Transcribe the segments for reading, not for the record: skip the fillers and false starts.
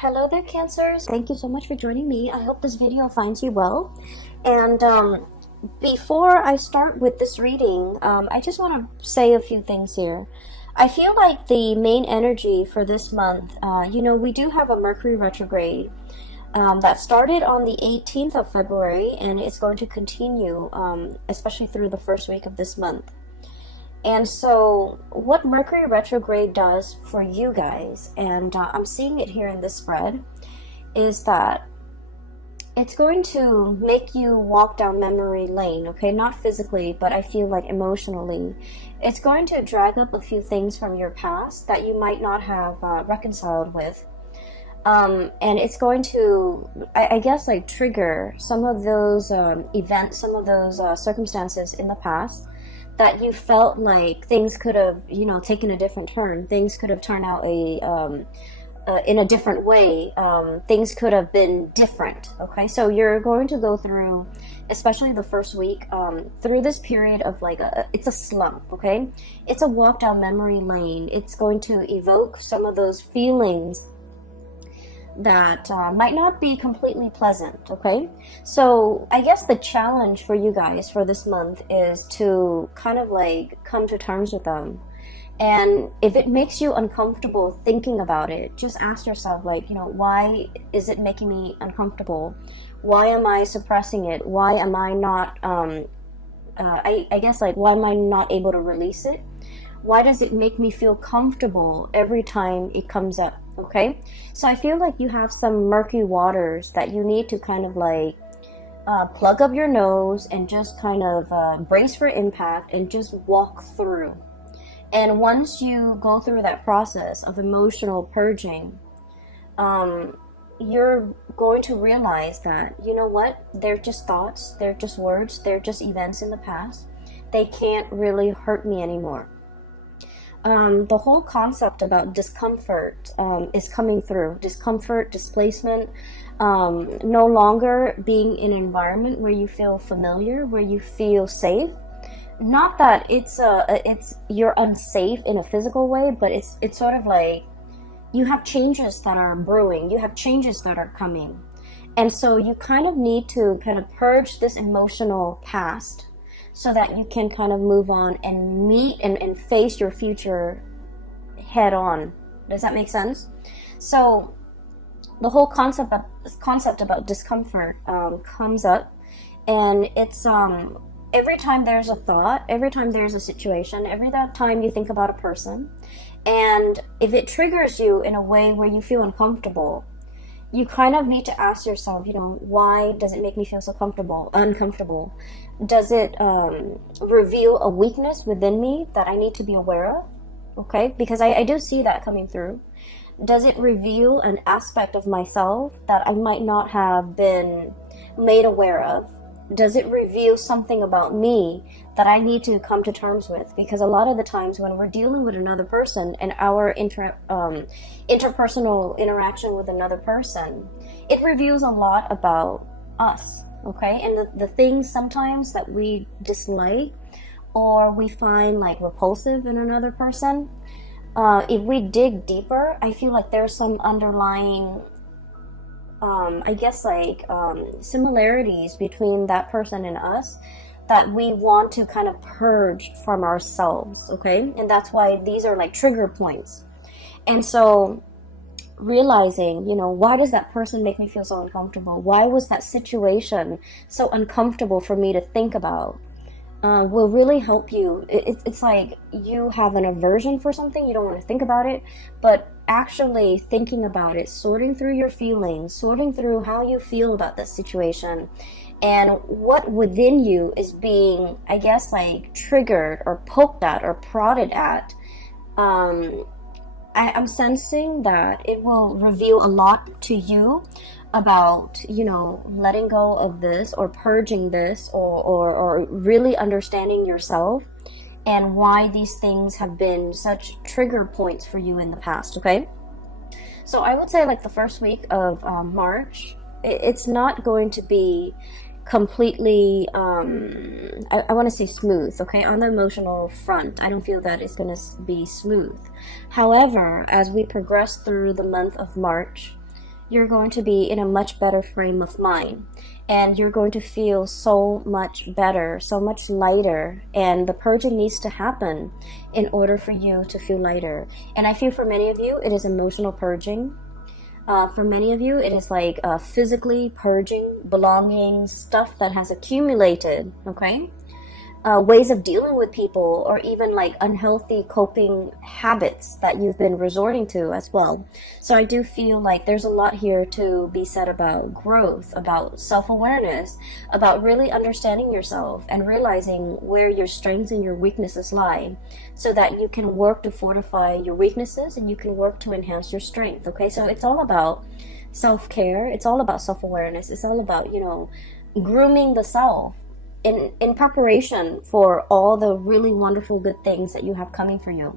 Hello there, Cancers. Thank you so much for joining me. I hope this video finds you well. And before I start with this reading, I just want to say a few things here. I feel like the main energy for this month, we do have a Mercury retrograde that started on the 18th of February, and it's going to continue, especially through the first week of this month. And so what Mercury retrograde does for you guys, and I'm seeing it here in this spread, is that it's going to make you walk down memory lane, okay? Not physically, but I feel like emotionally. It's going to drag up a few things from your past that you might not have reconciled with. And it's going to, I guess, like trigger some of those events, some of those circumstances in the past that you felt like things could have, taken a different turn. Things could have turned out in a different way. Things could have been different. Okay, so you're going to go through, especially the first week, through this period of it's a slump. Okay, it's a walk down memory lane. It's going to evoke some of those feelings that might not be completely pleasant. Okay, so I guess the challenge for you guys for this month is to kind of come to terms with them. And if it makes you uncomfortable thinking about it, just ask yourself, why is it making me uncomfortable? Why am I suppressing it? Why am I not I guess why am I not able to release it? Why does it make me feel comfortable every time it comes up? Okay, so I feel like you have some murky waters that you need to kind of plug up your nose and just kind of brace for impact and just walk through. And once you go through that process of emotional purging, you're going to realize that, you know what, they're just thoughts, they're just words, they're just events in the past. They can't really hurt me anymore. The whole concept about discomfort is coming through. Discomfort, displacement, no longer being in an environment where you feel familiar, where you feel safe. Not that it's you're unsafe in a physical way, but it's sort of like you have changes that are brewing, you have changes that are coming. And so you kind of need to kind of purge this emotional past so that you can kind of move on and meet and face your future head on. Does that make sense? So the whole concept about discomfort comes up, and it's every time there's a thought, every time there's a situation, every time you think about a person, and if it triggers you in a way where you feel uncomfortable, you kind of need to ask yourself, why does it make me feel so uncomfortable? Does it reveal a weakness within me that I need to be aware of? Okay, because I do see that coming through. Does it reveal an aspect of myself that I might not have been made aware of? Does it reveal something about me that I need to come to terms with? Because a lot of the times when we're dealing with another person and our interpersonal interaction with another person, it reveals a lot about us, okay? And the things sometimes that we dislike or we find repulsive in another person, if we dig deeper, I feel like there's some underlying similarities between that person and us that we want to kind of purge from ourselves, okay? And that's why these are trigger points. And so realizing, why does that person make me feel so uncomfortable? Why was that situation so uncomfortable for me to think about? Will really help you. It's like you have an aversion for something, you don't want to think about it, but actually thinking about it, sorting through your feelings, sorting through how you feel about this situation, and what within you is being, I guess, triggered or poked at or prodded at. I'm sensing that it will reveal a lot to you about, letting go of this or purging this or really understanding yourself and why these things have been such trigger points for you in the past, okay? So I would say the first week of March, it's not going to be completely, I want to say smooth, okay? On the emotional front, I don't feel that it's going to be smooth. However, as we progress through the month of March, you're going to be in a much better frame of mind, and you're going to feel so much better, so much lighter, and the purging needs to happen in order for you to feel lighter. And I feel for many of you it is emotional purging. For many of you it is like physically purging belongings, stuff that has accumulated, okay? Ways of dealing with people, or even like unhealthy coping habits that you've been resorting to as well. So I do feel like there's a lot here to be said about growth, about self-awareness, about really understanding yourself and realizing where your strengths and your weaknesses lie, so that you can work to fortify your weaknesses and you can work to enhance your strength. Okay, so it's all about self-care, it's all about self-awareness, it's all about, you know, grooming the self in preparation for all the really wonderful good things that you have coming for you.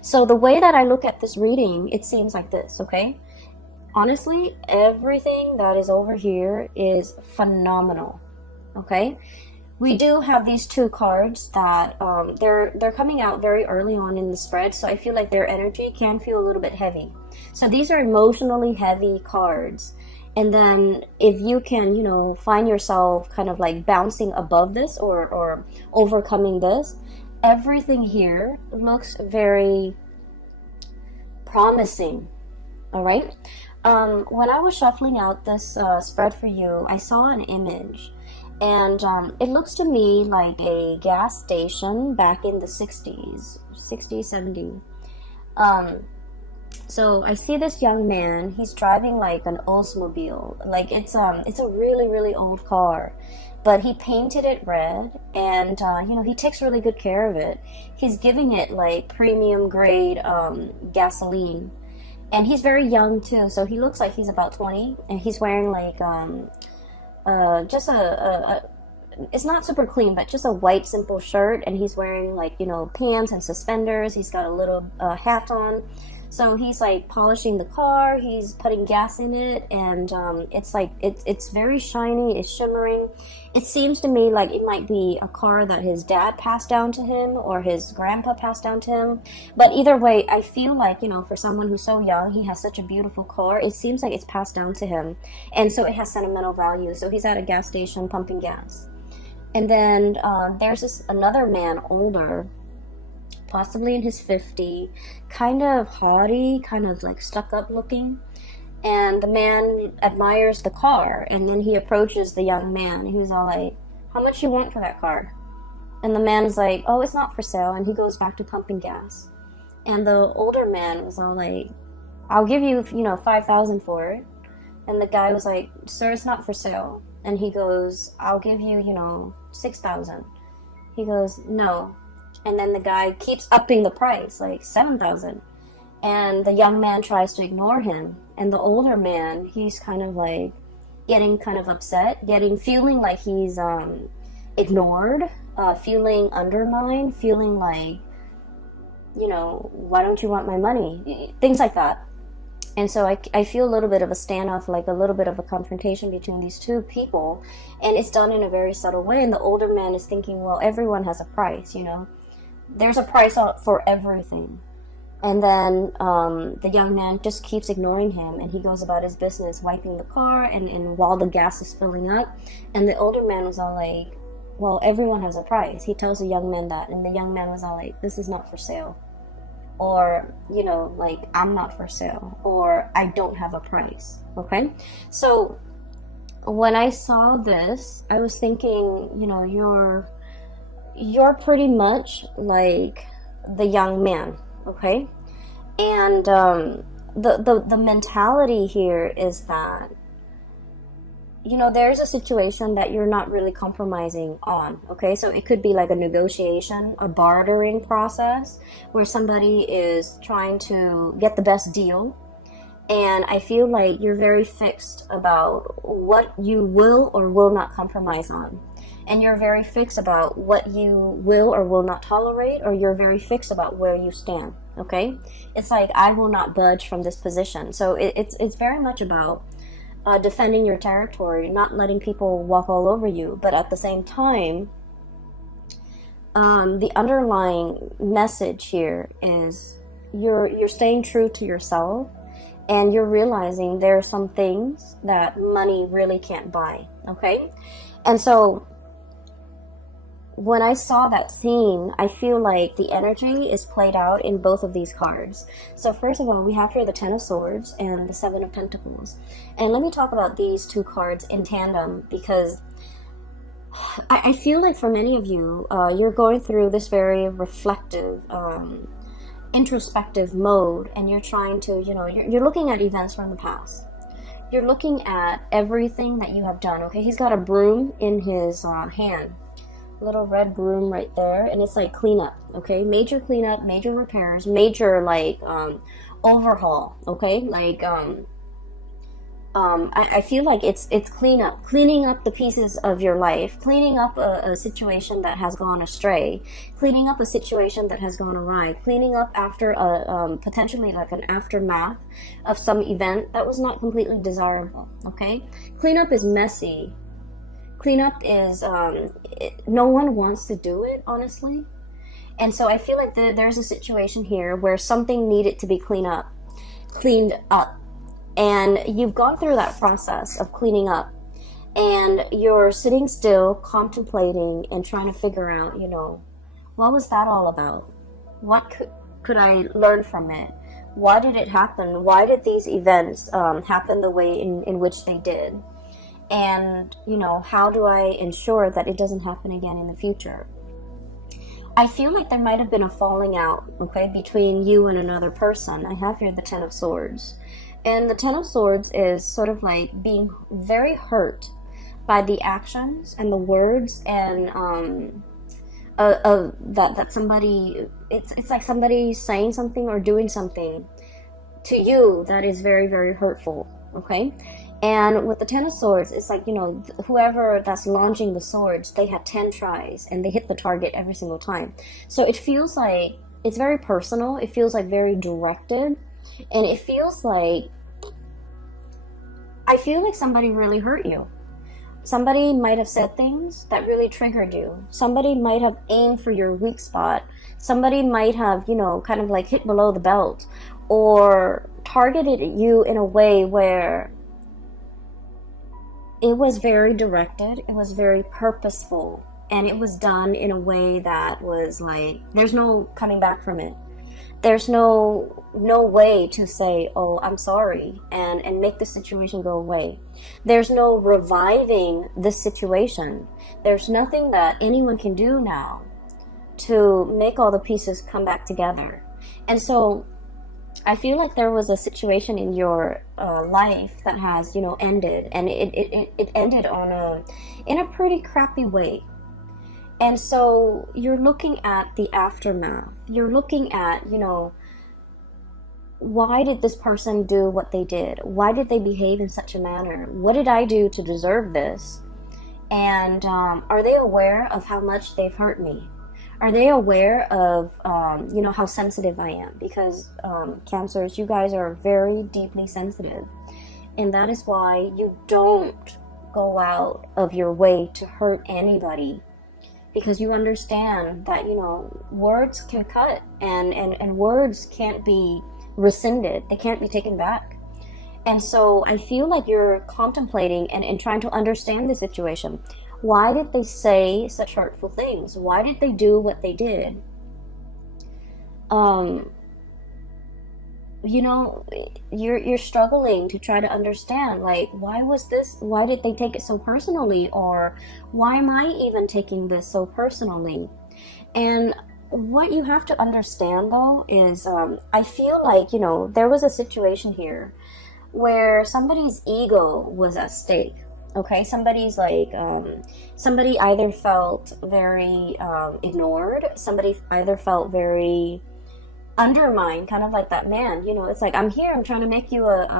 So the way that I look at this reading, it seems like this, okay? Honestly, everything that is over here is phenomenal, okay? We do have these two cards that they're coming out very early on in the spread, so I feel like their energy can feel a little bit heavy. So these are emotionally heavy cards. And then if you can, you know, find yourself kind of like bouncing above this or overcoming this, everything here looks very promising. All right. When I was shuffling out this spread for you, I saw an image, and it looks to me like a gas station back in the 60s, 70s. So I see this young man, he's driving like an Oldsmobile, like it's a really, really old car, but he painted it red, and you know, he takes really good care of it. He's giving it like premium grade gasoline, and he's very young too, so he looks like he's about 20, and he's wearing like just a it's not super clean, but just a white simple shirt, and he's wearing like, you know, pants and suspenders. He's got a little hat on. So he's like polishing the car, he's putting gas in it, and it's like, it's very shiny, it's shimmering. It seems to me like it might be a car that his dad passed down to him or his grandpa passed down to him. But either way, I feel like, you know, for someone who's so young, he has such a beautiful car, it seems like it's passed down to him. And so it has sentimental value. So he's at a gas station pumping gas. And then there's another man, older, possibly in his 50s, kind of haughty, kind of like stuck up looking. And the man admires the car, and then he approaches the young man. He was all like, "How much you want for that car?" And the man's like, "Oh, it's not for sale." And he goes back to pumping gas. And the older man was all like, "I'll give you, you know, 5,000 for it." And the guy was like, "Sir, it's not for sale." And he goes, "I'll give you, you know, 6,000. He goes, "No." And then the guy keeps upping the price, like 7,000. And the young man tries to ignore him. And the older man, he's kind of like getting kind of upset, feeling like he's ignored, feeling undermined, feeling like, you know, why don't you want my money? Things like that. And so I feel a little bit of a standoff, like a little bit of a confrontation between these two people. And it's done in a very subtle way. And the older man is thinking, well, everyone has a price, you know. There's a price for everything. And then the young man just keeps ignoring him, and he goes about his business, wiping the car, and while the gas is filling up. And the older man was all like, well, everyone has a price. He tells the young man that, and the young man was all like, this is not for sale. Or, you know, like, I'm not for sale. Or, I don't have a price. Okay? So, when I saw this, I was thinking, you know, you're pretty much like the young man, okay? And the mentality here is that, you know, there's a situation that you're not really compromising on, okay? So it could be like a negotiation, a bartering process where somebody is trying to get the best deal. And I feel like you're very fixed about what you will or will not compromise on. And you're very fixed about what you will or will not tolerate, or you're very fixed about where you stand, okay? It's like, I will not budge from this position. So it's very much about defending your territory, not letting people walk all over you. But at the same time, the underlying message here is you're staying true to yourself, and you're realizing there are some things that money really can't buy, okay? And so when I saw that theme, I feel like the energy is played out in both of these cards. So first of all, we have here the Ten of Swords and the Seven of Pentacles. And let me talk about these two cards in tandem, because I feel like for many of you, you're going through this very reflective, introspective mode, and you're trying to, you're looking at events from the past. You're looking at everything that you have done, okay? He's got a broom in his hand. Little red broom right there, and it's like cleanup, okay? Major cleanup, major repairs, major like overhaul, okay? Like I feel like it's cleaning up the pieces of your life, cleaning up a situation that has gone astray, cleaning up a situation that has gone awry, cleaning up after a potentially like an aftermath of some event that was not completely desirable, okay? Cleanup is messy. Cleanup is, no one wants to do it, honestly. And so I feel like there's a situation here where something needed to be cleaned up. And you've gone through that process of cleaning up. And you're sitting still, contemplating, and trying to figure out, what was that all about? What could I learn from it? Why did it happen? Why did these events happen the way in which they did? And, how do I ensure that it doesn't happen again in the future? I feel like there might have been a falling out, okay, between you and another person. I have here the Ten of Swords. And the Ten of Swords is sort of like being very hurt by the actions and the words and that somebody, it's like somebody saying something or doing something to you that is very, very hurtful, okay? And with the Ten of Swords, it's like, whoever that's launching the swords, they had 10 tries and they hit the target every single time. So it feels like it's very personal. It feels like very directed. And it feels like, I feel like somebody really hurt you. Somebody might have said things that really triggered you. Somebody might have aimed for your weak spot. Somebody might have, kind of like hit below the belt or targeted you in a way where it was very directed, it was very purposeful, and it was done in a way that was like, there's no coming back from it. There's no way to say, oh, I'm sorry, and make the situation go away. There's no reviving this situation. There's nothing that anyone can do now to make all the pieces come back together. And so I feel like there was a situation in your life that has, ended, and it ended in a pretty crappy way. And so you're looking at the aftermath. You're looking at, why did this person do what they did? Why did they behave in such a manner? What did I do to deserve this? And are they aware of how much they've hurt me? Are they aware of, how sensitive I am? Because Cancers, you guys are very deeply sensitive. And that is why you don't go out of your way to hurt anybody. Because you understand that, words can cut and words can't be rescinded. They can't be taken back. And so I feel like you're contemplating and trying to understand the situation. Why did they say such hurtful things? Why did they do what they did? You're struggling to try to understand, like, why did they take it so personally? Or why am I even taking this so personally? And what you have to understand, though, is I feel like, there was a situation here where somebody's ego was at stake. Okay, somebody's like, somebody either felt very ignored, somebody either felt very undermined, kind of like that man, it's like, I'm here, I'm trying to make you an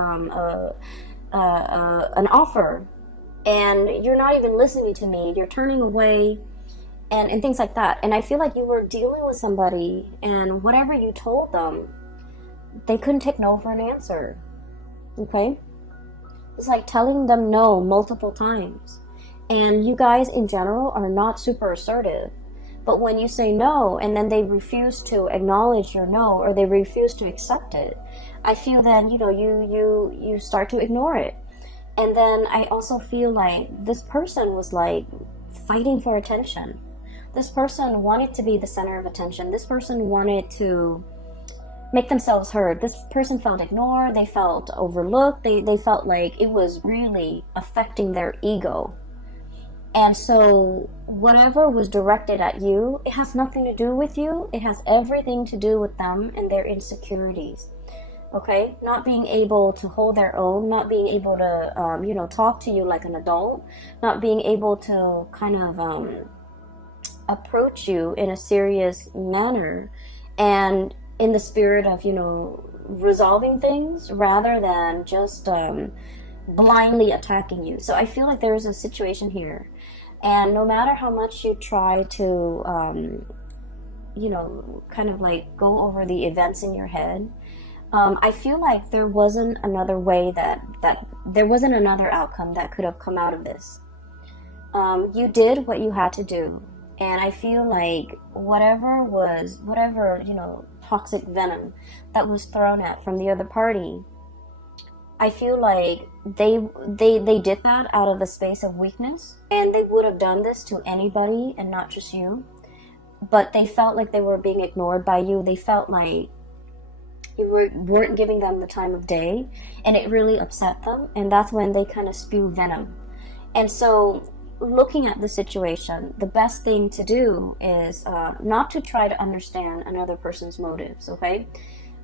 offer, and you're not even listening to me, you're turning away, and things like that. And I feel like you were dealing with somebody, and whatever you told them, they couldn't take no for an answer, okay? It's like telling them no multiple times. And you guys in general are not super assertive. But when you say no and then they refuse to acknowledge your no, or they refuse to accept it, I feel then, you start to ignore it. And then I also feel like this person was like fighting for attention. This person wanted to be the center of attention. This person wanted to make themselves heard. This person felt ignored. They felt overlooked. They felt like it was really affecting their ego. And so whatever was directed at you, it has nothing to do with you. It has everything to do with them and their insecurities. Okay? Not being able to hold their own, not being able to, talk to you like an adult, not being able to kind of approach you in a serious manner and in the spirit of, resolving things rather than just blindly attacking you. So I feel like there is a situation here. And no matter how much you try to, kind of like go over the events in your head, I feel like there wasn't another way that there wasn't another outcome that could have come out of this. You did what you had to do. And I feel like whatever, toxic venom that was thrown at from the other party, I feel like they did that out of a space of weakness, and they would have done this to anybody and not just you. But they felt like they were being ignored by you. They felt like you weren't giving them the time of day, and it really upset them. And that's when they kind of spew venom. And so, looking at the situation, the best thing to do is not to try to understand another person's motives. Okay.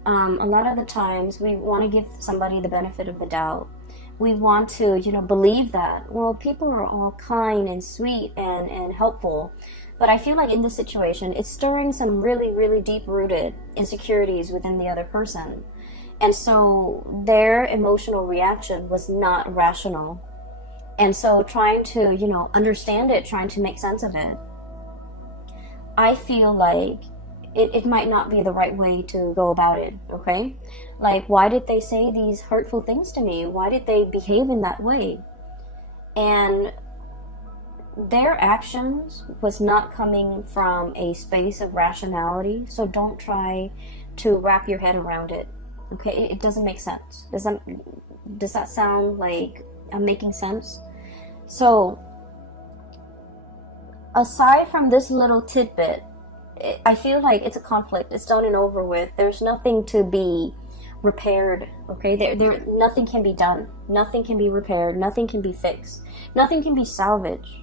A lot of the times we want to give somebody the benefit of the doubt. We want to, believe that, well, people are all kind and sweet and helpful. But I feel like in this situation, it's stirring some really, really deep-rooted insecurities within the other person. And so their emotional reaction was not rational. And so trying to, understand it, trying to make sense of it, I feel like it might not be the right way to go about it, okay? Like, why did they say these hurtful things to me? Why did they behave in that way? And their actions was not coming from a space of rationality, so don't try to wrap your head around it, okay? It doesn't make sense. Does that sound like I'm making sense? So, aside from this little tidbit, I feel like it's a conflict. It's done and over with. There's nothing to be repaired, okay? Nothing can be done. Nothing can be repaired. Nothing can be fixed. Nothing can be salvaged.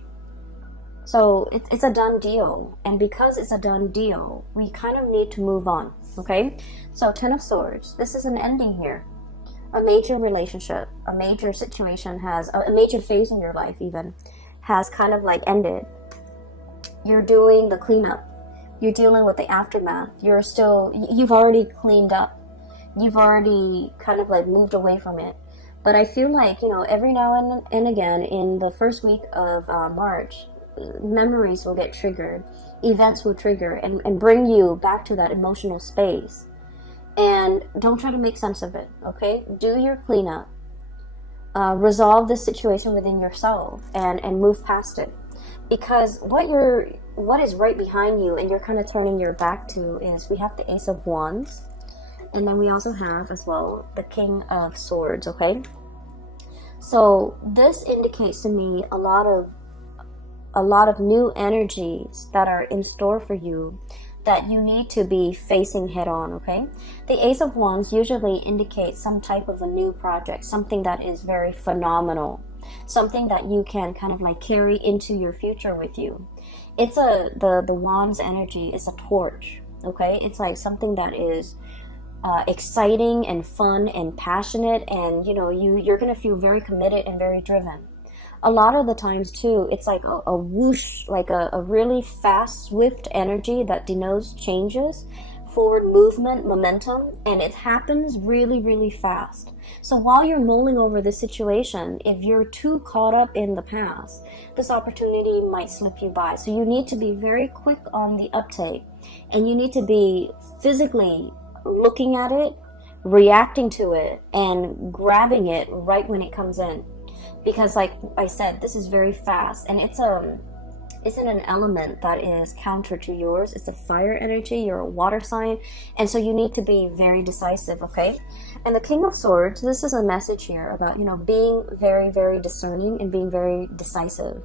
So it's a done deal. And because it's a done deal, we kind of need to move on, okay? So 10 of Swords. This is an ending here. A major relationship, a major situation a major phase in your life even, has kind of like ended. You're doing the cleanup. You're dealing with the aftermath. You've already cleaned up. You've already kind of like moved away from it. But I feel like, every now and again in the first week of March, memories will get triggered. Events will trigger and bring you back to that emotional space. And don't try to make sense of it, okay? Do your cleanup. Resolve this situation within yourself and move past it. Because what is right behind you and you're kind of turning your back to is we have the Ace of Wands, and then we also have as well the King of Swords, okay? So this indicates to me a lot of new energies that are in store for you that you need to be facing head on, okay? The Ace of Wands usually indicates some type of a new project, something that is very phenomenal, something that you can kind of like carry into your future with you. It's the Wands energy is a torch, okay? It's like something that is exciting and fun and passionate, and you're gonna feel very committed and very driven. A lot of the times too, it's like a whoosh, like a really fast, swift energy that denotes changes, forward movement, momentum, and it happens really, really fast. So while you're mulling over this situation, if you're too caught up in the past, this opportunity might slip you by. So you need to be very quick on the uptake, and you need to be physically looking at it, reacting to it, and grabbing it right when it comes in. Because like I said, this is very fast, and is in an element that is counter to yours. It's a fire energy. You're a water sign, and so you need to be very decisive, okay? And the King of Swords, this is a message here about, you know, being very, very discerning and being very decisive.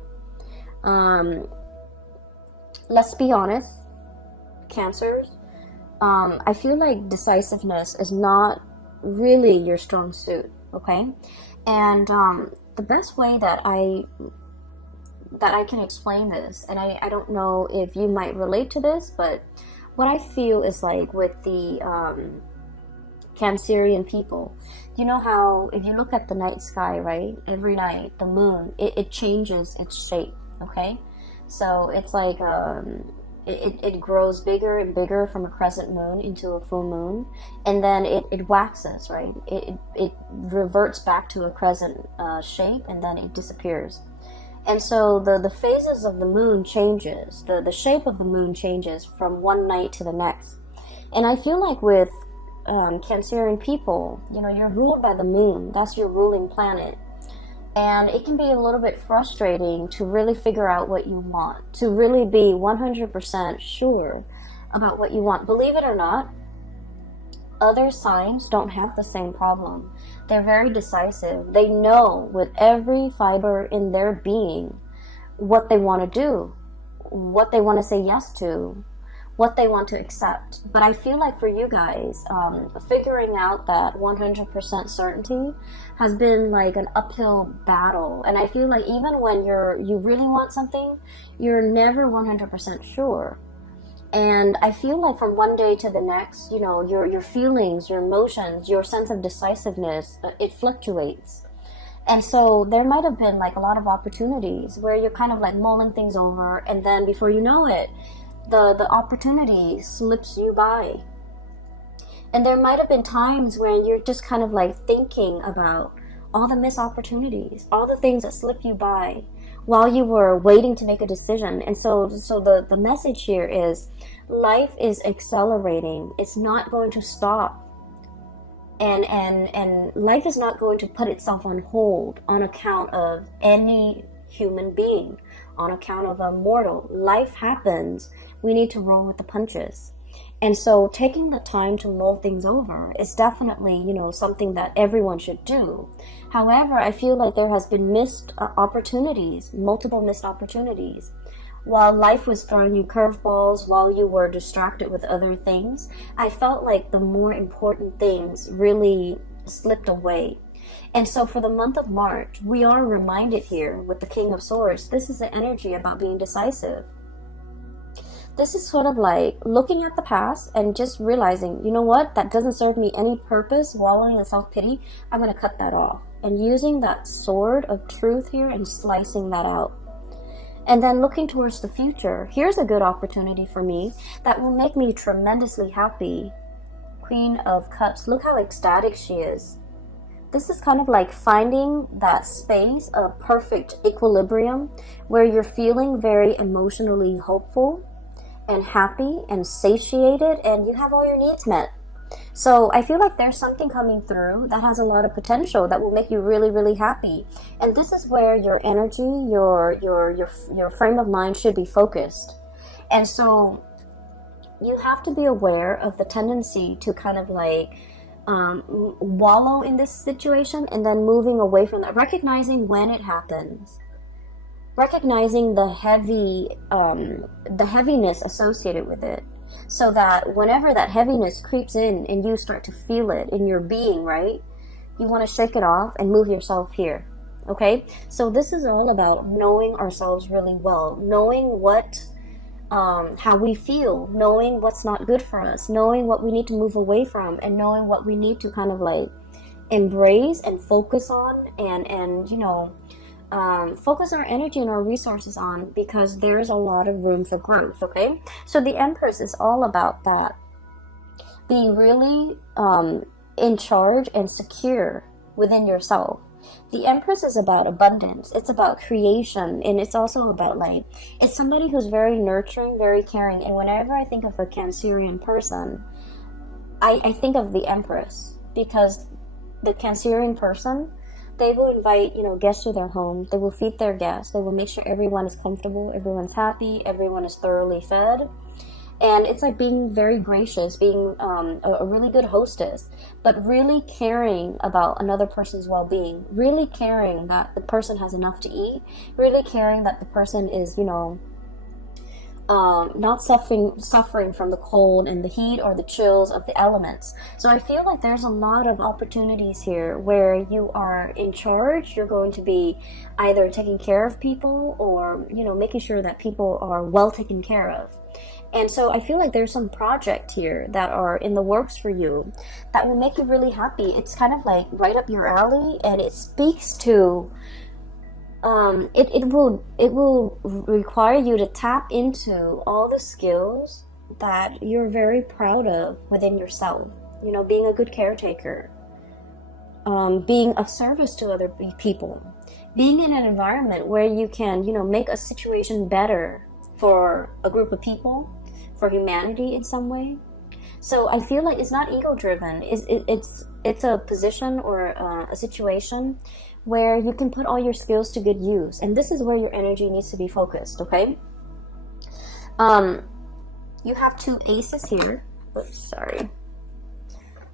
Let's be honest, Cancers, I feel like decisiveness is not really your strong suit, okay? And the best way that I can explain this, and I don't know if you might relate to this, but what I feel is like with the Cancerian people, you know how if you look at the night sky, right, every night the moon, it changes its shape, okay? So it's like it grows bigger and bigger from a crescent moon into a full moon, and then it waxes, right? It reverts back to a crescent shape, and then it disappears. And so the phases of the moon changes, the shape of the moon changes from one night to the next. And I feel like with Cancerian people, you know, you're ruled by the moon. That's your ruling planet. And it can be a little bit frustrating to really figure out what you want, to really be 100% sure about what you want. Believe it or not, other signs don't have the same problem. They're very decisive. They know with every fiber in their being what they want to do, what they want to say yes to, what they want to accept. But I feel like for you guys, figuring out that 100% certainty has been like an uphill battle. And I feel like even when you really want something, you're never 100% sure. And I feel like from one day to the next, you know, your feelings, your emotions, your sense of decisiveness, it fluctuates. And so there might have been like a lot of opportunities where you're kind of like mulling things over, and then before you know it, the opportunity slips you by. And there might have been times where you're just kind of like thinking about all the missed opportunities, all the things that slip you by while you were waiting to make a decision. And so the message here is life is accelerating. It's not going to stop. And life is not going to put itself on hold on account of any human being, on account of a mortal. Life happens. We need to roll with the punches. And so taking the time to mull things over is definitely, you know, something that everyone should do. However, I feel like there has been missed opportunities, multiple missed opportunities. While life was throwing you curveballs, while you were distracted with other things, I felt like the more important things really slipped away. And so for the month of March, we are reminded here with the King of Swords, this is the energy about being decisive. This is sort of like looking at the past and just realizing, you know what, that doesn't serve me any purpose, wallowing in self-pity, I'm going to cut that off. And using that sword of truth here and slicing that out. And then looking towards the future, here's a good opportunity for me that will make me tremendously happy. Queen of Cups, look how ecstatic she is. This is kind of like finding that space of perfect equilibrium where you're feeling very emotionally hopeful and happy and satiated, and you have all your needs met. So I feel like there's something coming through that has a lot of potential that will make you really, really happy. And this is where your energy, your frame of mind should be focused. And so you have to be aware of the tendency to kind of like wallow in this situation and then moving away from that, recognizing when it happens. Recognizing the heaviness associated with it, so that whenever that heaviness creeps in and you start to feel it in your being, right, you want to shake it off and move yourself here. Okay, so this is all about knowing ourselves really well, knowing what how we feel, knowing what's not good for us, knowing what we need to move away from, and knowing what we need to kind of like embrace and focus on, and you know, focus our energy and our resources on, because there's a lot of room for growth. Okay, so the Empress is all about that, being really in charge and secure within yourself. The Empress is about abundance, it's about creation, and it's also about like, it's somebody who's very nurturing, very caring. And whenever I think of a Cancerian person, I think of the Empress, because the Cancerian person, they will invite, you know, guests to their home. They will feed their guests. They will make sure everyone is comfortable, everyone's happy, everyone is thoroughly fed. And it's like being very gracious, being a really good hostess, but really caring about another person's well-being, really caring that the person has enough to eat, really caring that the person is, you know, not suffering from the cold and the heat or the chills of the elements. So I feel like there's a lot of opportunities here where you are in charge. You're going to be either taking care of people or, you know, making sure that people are well taken care of. And so I feel like there's some project here that are in the works for you that will make you really happy. It's kind of like right up your alley, and it speaks to it will require you to tap into all the skills that you're very proud of within yourself. You know, being a good caretaker, being of service to other people, being in an environment where you can, you know, make a situation better for a group of people, for humanity in some way. So I feel like it's not ego driven. It's a position or a situation where you can put all your skills to good use, and this is where your energy needs to be focused. Okay. You have two aces here. Oops, sorry.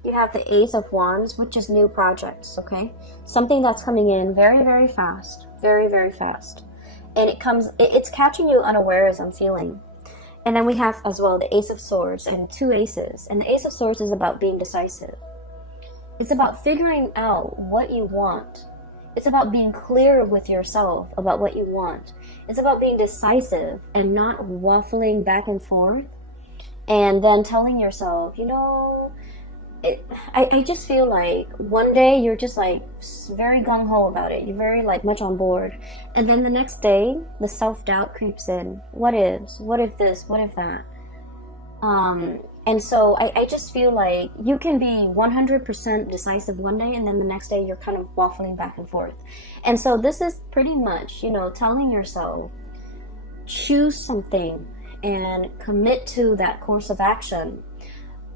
You have the Ace of Wands, which is new projects. Okay, something that's coming in very, very fast, very, very fast, and it's catching you unawares, I'm feeling. And then we have as well the Ace of Swords and two aces. And the Ace of Swords is about being decisive. It's about figuring out what you want. It's about being clear with yourself about what you want. It's about being decisive and not waffling back and forth. And then telling yourself, you know, I just feel like one day you're just like very gung-ho about it. You're very like much on board. And then the next day, the self-doubt creeps in. What if this? What if that? And so I just feel like you can be 100% decisive one day, and then the next day you're kind of waffling back and forth. And so this is pretty much, you know, telling yourself, choose something and commit to that course of action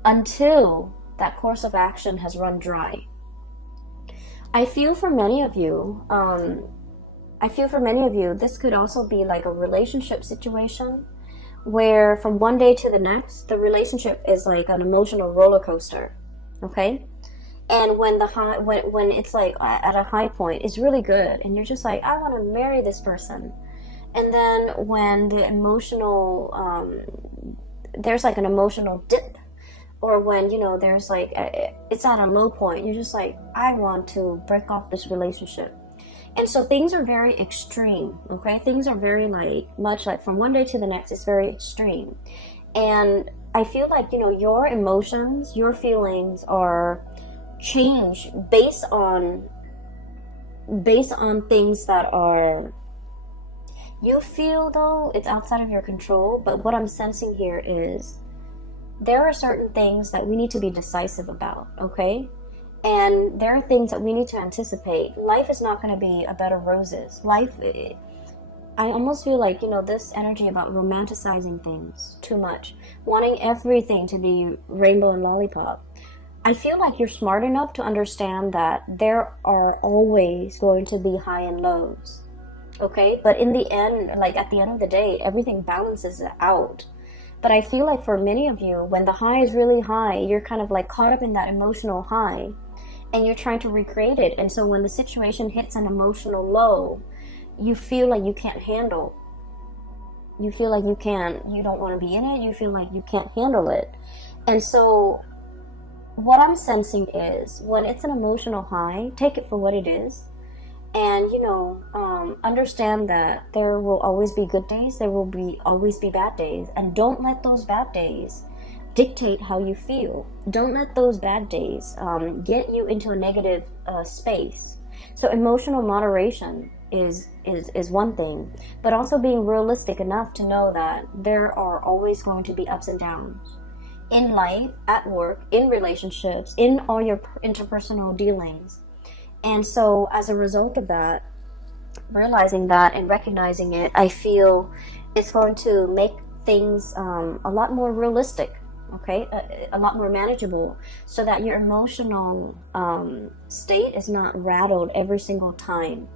until that course of action has run dry. I feel for many of you, this could also be like a relationship situation where from one day to the next, the relationship is like an emotional roller coaster. Okay? And when when it's like at a high point, it's really good, and you're just like, I want to marry this person. And then when the emotional, there's like an emotional dip, or when, you know, there's like, it's at a low point, you're just like, I want to break off this relationship. And so things are very extreme, okay? Things are very like, much like from one day to the next, it's very extreme. And I feel like, you know, your emotions, your feelings are changed based on things that are, you feel though it's outside of your control. But what I'm sensing here is there are certain things that we need to be decisive about, okay? And there are things that we need to anticipate. Life is not going to be a bed of roses. I almost feel like, you know, this energy about romanticizing things too much, wanting everything to be rainbow and lollipop. I feel like you're smart enough to understand that there are always going to be high and lows, okay? But in the end, like at the end of the day, everything balances out. But I feel like for many of you, when the high is really high, you're kind of like caught up in that emotional high, and you're trying to recreate it. And so when the situation hits an emotional low, you feel like you can't handle. You feel like you don't want to be in it. You feel like you can't handle it. And so what I'm sensing is when it's an emotional high, take it for what it is. And, you know, understand that there will always be good days. There will always be bad days. And don't let those bad days dictate how you feel. Don't let those bad days get you into a negative space. So emotional moderation is one thing, but also being realistic enough to know that there are always going to be ups and downs in life, at work, in relationships, in all your interpersonal dealings. And so as a result of that, realizing that and recognizing it, I feel it's going to make things a lot more realistic. okay, a lot more manageable, so that your emotional state is not rattled every single time,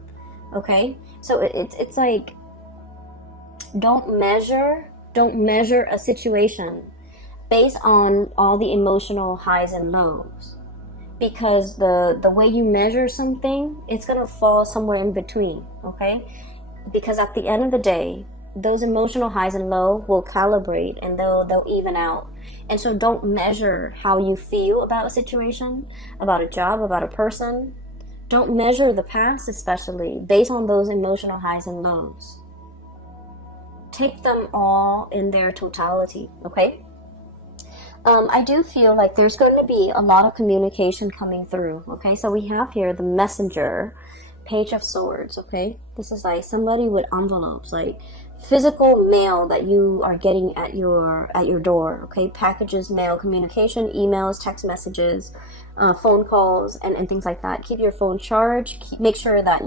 okay? So it's like, don't measure a situation based on all the emotional highs and lows, because the way you measure something, it's gonna fall somewhere in between, okay? Because at the end of the day, those emotional highs and lows will calibrate, and they'll even out. And so don't measure how you feel about a situation, about a job, about a person. Don't measure the past, especially based on those emotional highs and lows. Take them all in their totality, okay? I do feel like there's going to be a lot of communication coming through, okay? So we have here the Messenger, Page of Swords, okay? This is like somebody with envelopes, like physical mail that you are getting at your door, okay? Packages, mail, communication, emails, text messages, phone calls, and things like that. Keep your phone charged. Make sure that